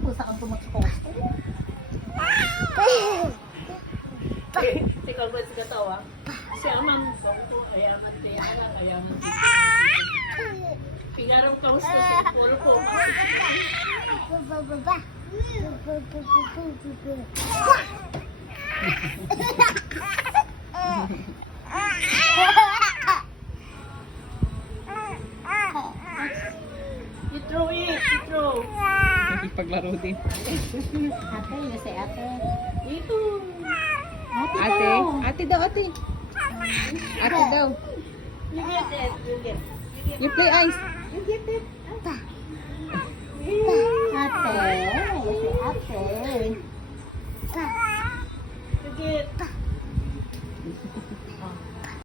kung saan tumatsukosto. Ikaw ba sa katawa? Siya man, kayaman kaya na, kayaman siya. Pingarang kaus ko sa polo ko. You throw it, you throw. Paglaro din. Ate, yung si ate. Ito. Ate, ate daw, ate. Ate daw. You get it, you get it. You play ice. You get it. Ate, yung si ate. You get